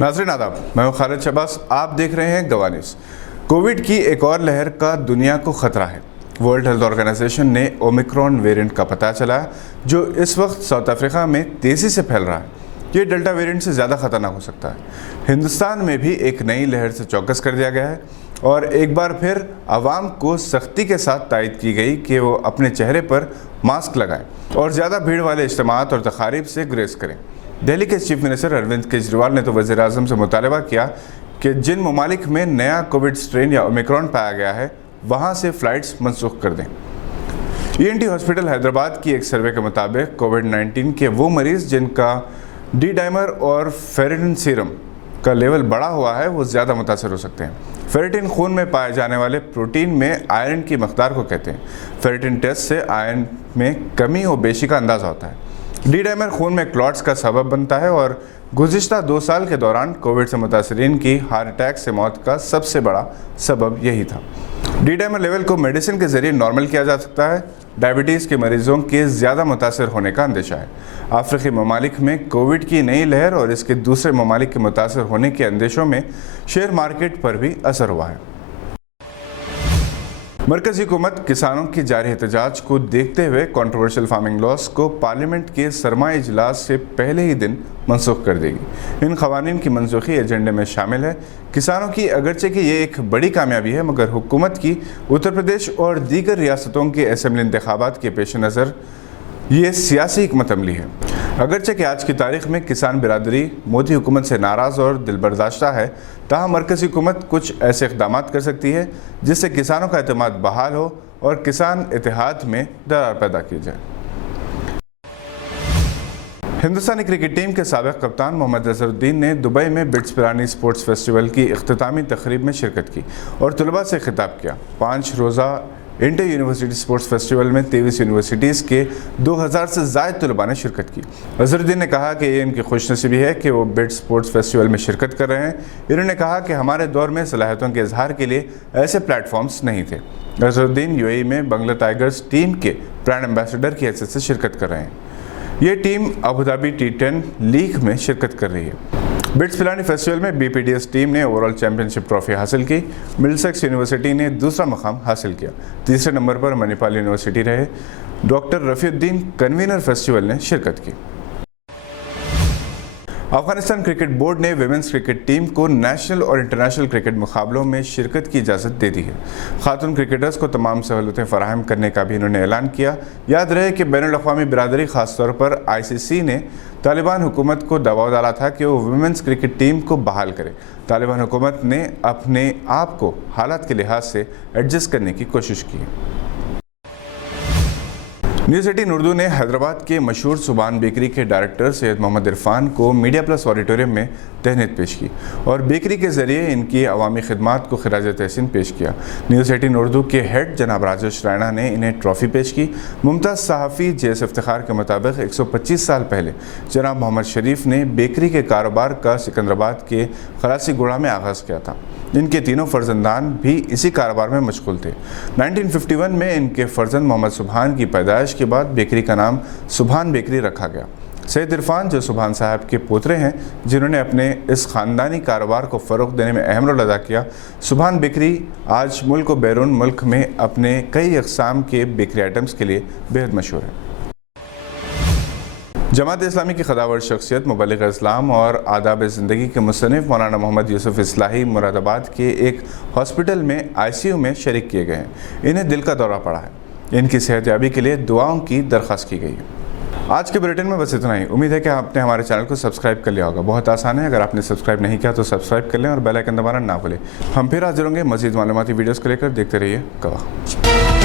नाज़रीन आदाब, मैं हूं खालिद शहबाज। आप देख रहे हैं गवाह न्यूज़। कोविड की एक और लहर का दुनिया को खतरा है। वर्ल्ड हेल्थ ऑर्गेनाइजेशन ने ओमिक्रॉन वेरिएंट का पता चला जो इस वक्त साउथ अफ्रीका में तेज़ी से फैल रहा है। ये डेल्टा वेरिएंट से ज़्यादा खतरनाक हो सकता है। हिंदुस्तान में भी एक नई लहर से चौकस कर दिया गया है और एक बार फिर आवाम को सख्ती के साथ तायद की गई कि वो अपने चेहरे पर मास्क लगाएं और ज़्यादा भीड़ वाले इज्तिमात और तकारीब से गुरेज करें। दिल्ली के चीफ मिनिस्टर अरविंद केजरीवाल ने तो वज़ीर आज़म से मुतालबा किया कि जिन ममालिक में नया कोविड स्ट्रेन या ओमिक्रॉन पाया गया है वहाँ से फ़्लाइट्स मनसूख कर दें। ENT हॉस्पिटल हैदराबाद की एक सर्वे के मुताबिक कोविड-19 के वो मरीज़ जिनका डी डाइमर और फेरिटिन सीरम का लेवल बढ़ा हुआ है वो ज़्यादा मुतासर हो सकते हैं। फेरिटिन खून में पाए जाने वाले प्रोटीन में आयरन की मकदार को कहते हैं। फेरिटिन टेस्ट से आयरन में कमी और बेशी का अंदाज़ा होता है। डी डाइमर खून में क्लॉट्स का सबब बनता है और गुज़िश्ता 2 साल के दौरान कोविड से मुतासरीन की हार्ट अटैक से मौत का सबसे बड़ा सबब यही था। डी डाइमर लेवल को मेडिसिन के ज़रिए नॉर्मल किया जा सकता है। डायबिटीज़ के मरीजों के ज़्यादा मुतासर होने का अंदेशा है। अफ्रीकी ममालिक में कोविड की नई लहर और इसके दूसरे ममालिक के मुतासर होने के अंदेशों में शेयर मार्केट पर भी असर हुआ है। मरकज़ी हुकूमत किसानों की जारी एहतजाज को देखते हुए कंट्रोवर्शियल फार्मिंग लॉस को पार्लियामेंट के सरमाई इजलास से पहले ही दिन मनसूख कर देगी। इन क़वानीन की मनसूखी एजेंडे में शामिल है। किसानों की अगरचे कि ये एक बड़ी कामयाबी है, मगर हुकूमत की उत्तर प्रदेश और दीगर रियासतों के असेंबली इंतखाबात के पेश नज़र ये सियासी हिकमत अमली है। अगरचे कि आज की तारीख में किसान बिरादरी मोदी हुकूमत से नाराज़ और दिलबर्दाश्ता है, ताहम मरकज़ी हुकूमत कुछ ऐसे इक़दाम कर सकती है जिससे किसानों का एतमाद बहाल हो और किसान इत्तेहाद में दरार पैदा की जाए। हिंदुस्तानी क्रिकेट टीम के साबिक़ कप्तान मोहम्मद अज़हरुद्दीन ने दुबई में बिट्स पिरानी स्पोर्ट्स फेस्टिवल की इख्तितामी तकरीब में शिरकत की और तलबा से खिताब किया। 5 रोज़ा इंटर यूनिवर्सिटी स्पोर्ट्स फेस्टिवल में 23 यूनिवर्सिटीज़ के 2000 से ज़ायद तलबा ने शिरकत की। अज़हरुद्दीन ने कहा कि ये इनकी खुशनसीबी है कि वो बिट्स स्पोर्ट्स फेस्टिवल में शिरकत कर रहे हैं। इन्होंने कहा कि हमारे दौर में सलाहियतों के इजहार के लिए ऐसे प्लेटफॉर्म्स नहीं थे। अज़हरुद्दीन UAE में बंगला टाइगर्स टीम के ब्रांड एम्बेसडर की हैसियत से शिरकत कर रहे हैं। ये team Abu Dhabi T10 league में शिरकत कर रही है। बिट्स पिलानी फेस्टिवल में BPDS टीम ने ओवरऑल चैंपियनशिप ट्रॉफी हासिल की। मिडलसेक्स यूनिवर्सिटी ने दूसरा मकाम हासिल किया। तीसरे नंबर पर मणिपाल यूनिवर्सिटी रहे। डॉक्टर रफ़ीउद्दीन कन्वीनर फेस्टिवल ने शिरकत की। अफगानिस्तान क्रिकेट बोर्ड ने विमेंस क्रिकेट टीम को नेशनल और इंटरनेशनल क्रिकेट मुकाबलों में शिरकत की इजाज़त दे दी है। खातून क्रिकेटर्स को तमाम सहूलतें फराहम करने का भी इन्होंने ऐलान किया। याद रहे कि बैनुल-अक़वामी बिरादरी ख़ासतौर पर ICC ने तालिबान हुकूमत को दबाव डाला था कि वो विमेंस क्रिकेट टीम को बहाल करे। तालिबान हुकूमत ने अपने आप को हालात के लिहाज से एडजस्ट करने की कोशिश की है। न्यूज़ 18 उर्दू ने हैदराबाद के मशहूर सुभान बेकरी के डायरेक्टर सैयद मोहम्मद इरफान को मीडिया प्लस ऑडिटोरियम में तहनीत पेश की और बेकरी के ज़रिए इनकी अवामी खिदमात को खिराज तहसीन पेश किया। न्यूज़ 18 उर्दू के हेड जनाब राजेश राणा ने इन्हें ट्रॉफ़ी पेश की। मुमताज़ सहाफ़ी JS इफ्तिखार के मुताबिक 125 साल पहले जनाब मोहम्मद शरीफ ने बेकरी के कारोबार का सिकंदराबाद के खलासी गुड़ा में आगाज़ किया था। इनके तीनों फर्जंदान भी इसी कारोबार में मशगूल थे। 1951 में इनके फर्जंद मोहम्मद सुभान की पैदाइश के बाद बेकरी का नाम सुभान बेकरी रखा गया। सैयद इरफान जो सुभान साहब के पोतरे हैं, जिन्होंने अपने इस ख़ानदानी कारोबार को फ़रोग़ देने में अहम रोल अदा किया। सुभान बेकरी आज मुल्क व बैरून मुल्क में अपने कई अक़साम के बेकरी आइटम्स के लिए बेहद मशहूर है। जमात इस्लामी की ख़दावर शख्सियत मुबल्लिग़ इस्लाम और आदाब ज़िंदगी के मुसन्निफ़ मौलाना मोहम्मद यूसुफ इस्लाही मुरादाबाद के एक हॉस्पिटल में ICU में शरीक किए गए हैं। इन्हें दिल का दौरा पड़ा है। इनकी सेहतयाबी के लिए दुआओं की दरख्वास्त की गई है। आज के बुलेटिन में बस इतना ही। उम्मीद है कि आपने हमारे चैनल को सब्सक्राइब कर लिया होगा। बहुत आसान है, अगर आपने सब्सक्राइब नहीं किया तो सब्सक्राइब कर लें और बेल आइकन दबाना ना भूलें। हम फिर हाजिर होंगे मज़ीद मालूमाती वीडियोज़ को लेकर। देखते रहिए गवाह।